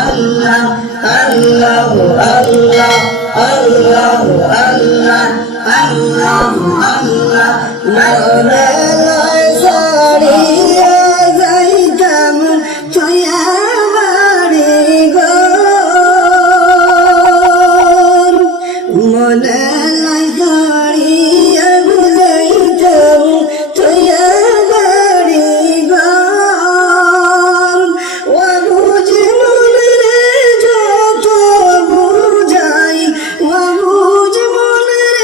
আল্লাহ আল্লাহ আল্লাহ আল্লাহ আল্লাহ আল্লাহ আল্লাহ মরলাই সারিয়া যাইতাম ছয়া বাড়ি গো মরলাই সারিয়া যাইতাম ছয়া বাড়ি গো ওয়াবুজ মনরে যত বুঝাই ওয়াবুজ মনরে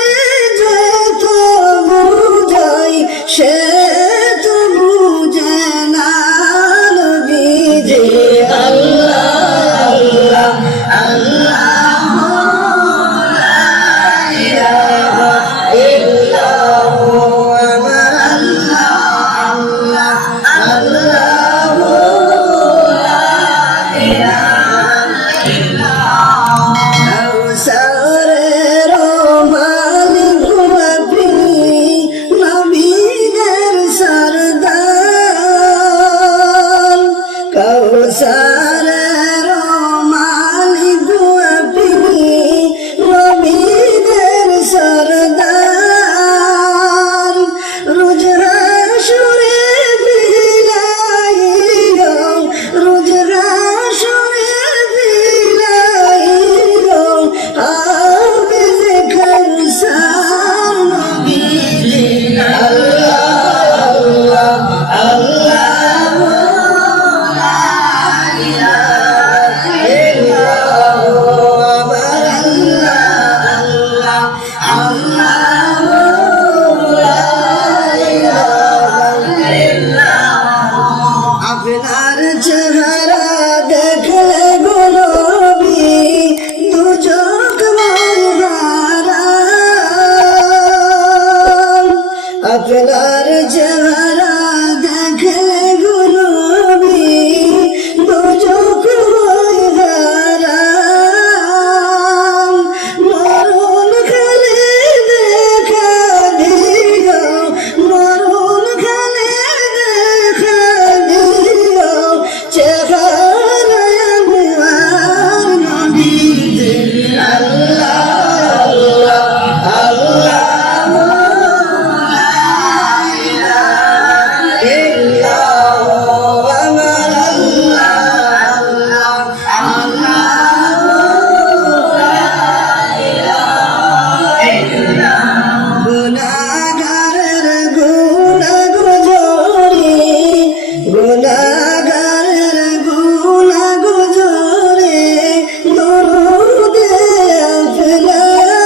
যত বুঝাই সে তো বুঝে না নবীজি আল্লাহ আল্লাহ আল্লাহ লা ইলাহা ইল্লাহু আমার আল্লাহ আল্লাহ লা ইলাহা ইল্লাল্লাহ কাউসারের মালিক আপনি নবীদের সরদার কাউসারের মালিক আপনি নবীদের সরদার রোজ হাসরে বিলাইও রোজ হাসরে বিলাইও হাফেজ কাউসার নবীজি আল্লাহ আল্লাহ লা ইলাহা ইল্লাল্লাহু আমার আল্লাহ আল্লাহ লা ইলাহা ইল্লাল্লাহ আপনার চেহারা দেখলে গো নবী দু চোখ হারাম আপনার চেহারা দেখলে গো নবী দু চোখ হারাম মরণ খালে দেখা দিও মরণ খালে দেখা দিও চেহারা আমার নবীজি আল্লাহ আল্লাহ গুনাহগারের গুনাহ গুজরে গুনাহগারের গুনাহ গুজরে দরুদে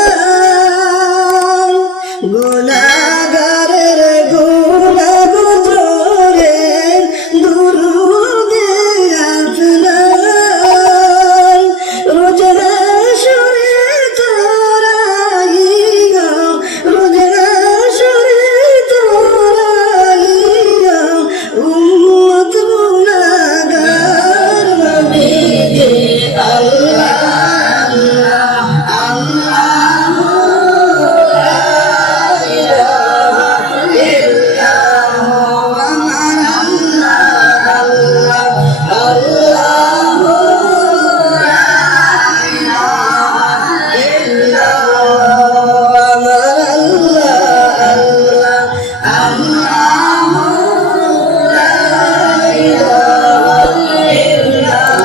আফলান গুনাহগারের গুনাহ গুজরে দরুদে আফলান রোজ হাসরে তোরাইও রোজ হাসরে তোরাইও উম্মত গুনাহগার নবীজি আল্লাহ আল্লাহ লা ইলাহা ইল্লাল্লাহু আমার আল্লাহ আল্লাহ লা ইলাহা ইল্লাল্লাহু আমার আল্লাহ আল্লাহ লা ইলাহা ইল্লাল্লাহ